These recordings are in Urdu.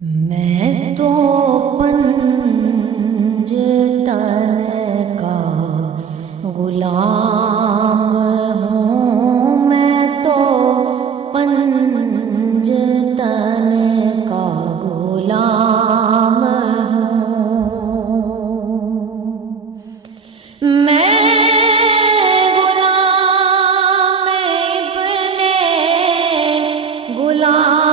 میں تو پنج تن کا غلام ہوں، میں تو پنج تن کا غلام ہوں، میں غلام ابن غلام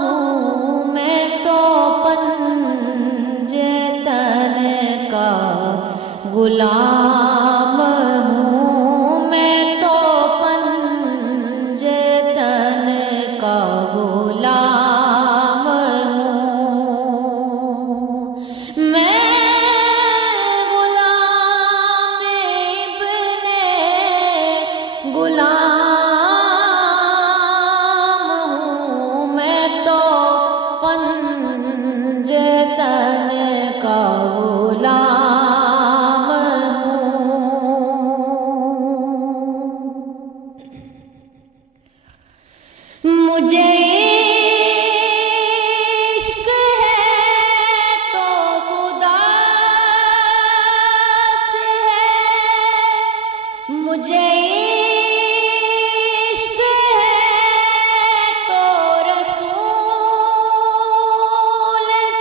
ہوں، میں تو پنج تن کا غلام ہوں، میں تو پنج تن کا غلام ہوں، میں غلام ابن غلام ہوں، میں تو پنج تن کا غلام ہوں، مجھے عشق ہے تو خدا سے ہے، مجھے عشق ہے تو رسول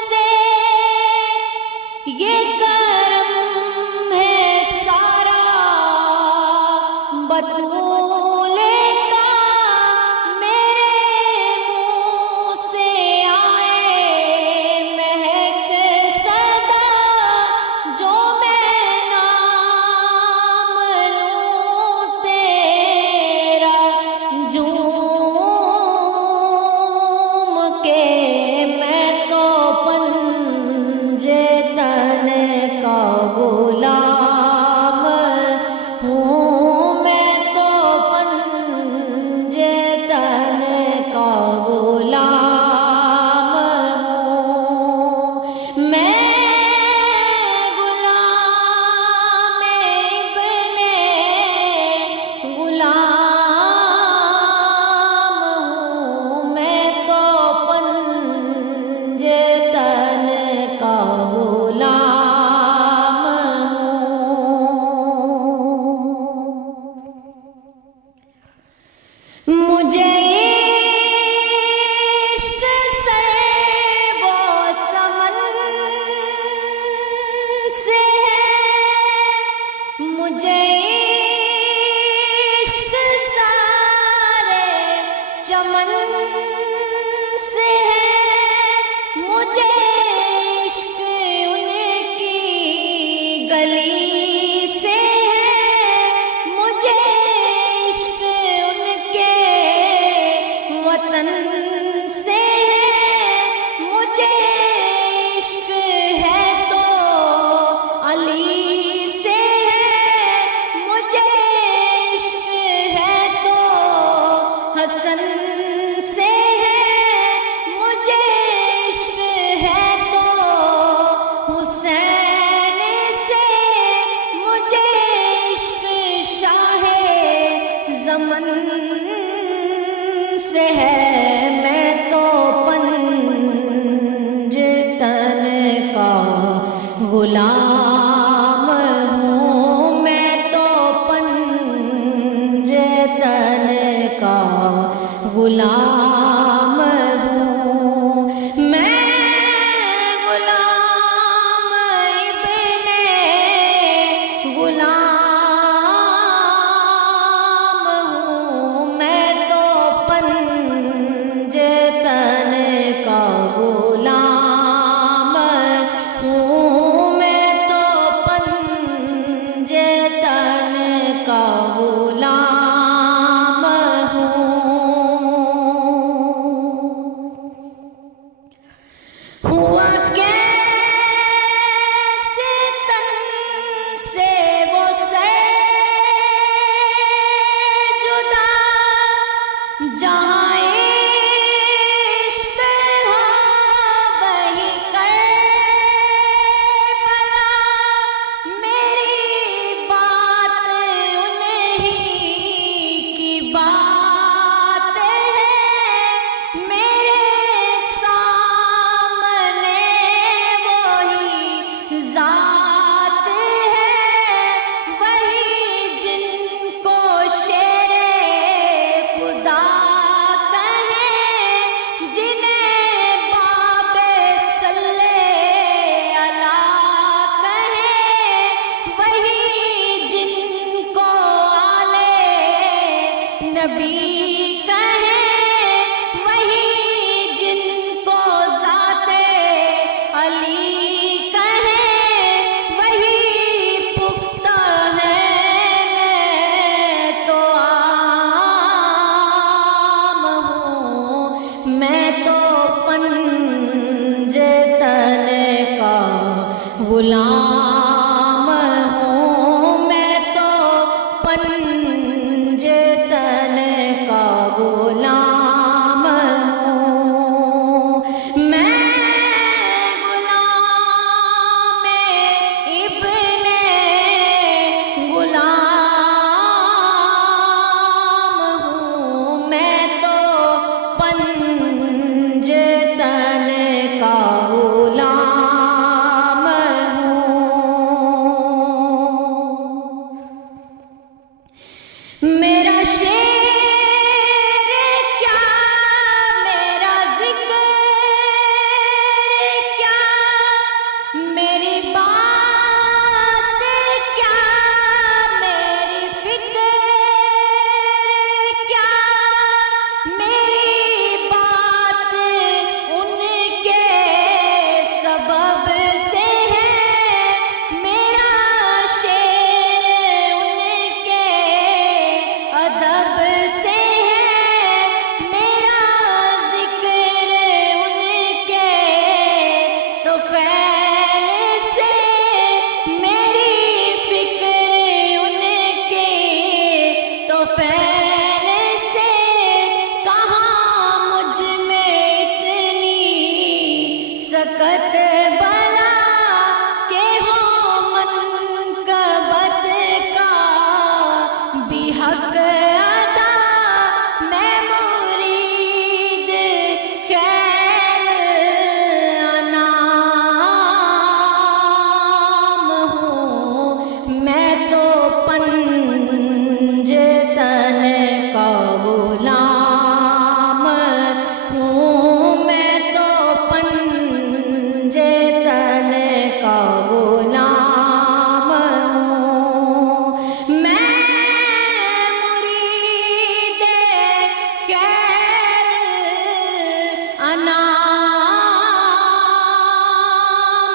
سے، یہ کرم ہے سارا بطول کا، میرے منہ سے آئے مہک صدا، جو میں نام لوں تیرا جھوم کے، میں تو پنج تن کا غلام ہوں، میں تو پنج تن کا غلام ہوں، میں غلام ابن غلام ہوں، میں تو پنج تن کا غلام ہوں، مجھے عشق سے وہ سمن سے ہے، مجھے عشق سارے چمن سے ہے، مجھے عشق ان کی گلی سے ہے، مجھے عشق ان کے وطن سے ہے، مجھے عشق ہے تو علی سے ہے، مجھے عشق ہے تو حسن سے ہے، مجھے عشق ہے تو حسین سے، مجھے عشق شاہ زمن سے ہے، میں تو پنج تن کا غلام ہوں، میں تو پنج تن کا غلام ہوں، میں غلام ابن غلام ہوں، میں تو پنج تن کا غلام ہوں، میں تو پنج تن کا غلام ہوں، نبی کہے وہی جن کو ذات علی کہے وہی پختہ ہے، میں تو عام ہوں، میں تو پنجے تن کا غلام ہوں، میں تو پنجے تن کا غلام ہوں، میں غلام ابن غلام ہوں، میں تو پنجے تن کا غلام ہوں۔ میرا شعر کیا، میرا ذکر کیا، میری بات کیا، میری فکر کیا، میری بات ان کے سبب سے ہے، میرا شعر ان کے ادب سے ہے، میرا ذکر ان کے تو فعل سے، میری فکر ان کے تو فعل سے، کہاں مجھ میں اتنی سکت بلا کہ ہو منقبت کا بھی حق ادا، میں مرید خیر انام ہوں، میں تو پنجے تن کا غلام ہوں، میں تو پنجے تن کا غلام ہوں، میں مرید خیر انام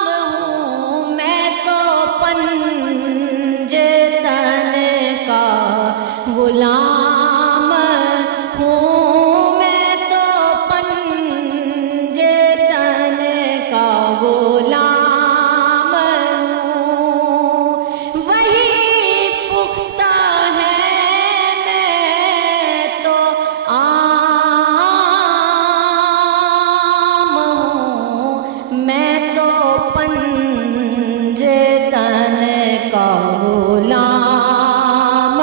ہوں، میں تو پنجے تن کا غلام ہوں، میں تو پنجے تن کا غلام ہوں، وہی پختہ ہے، میں تو عام ہوں، میں تو پنجے تن کا غلام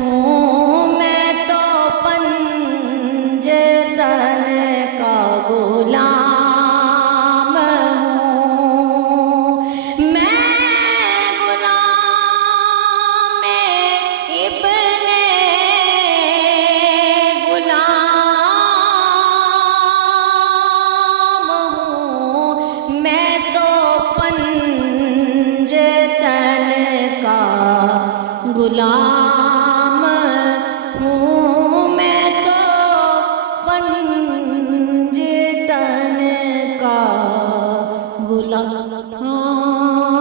ہوں، میں تو پنجے تن کا غلام ہوں، میں غلام ابن غلام ہوں، میں تو پنجے تن کا غلام ہوں، میں تو پنجے تن کا غلام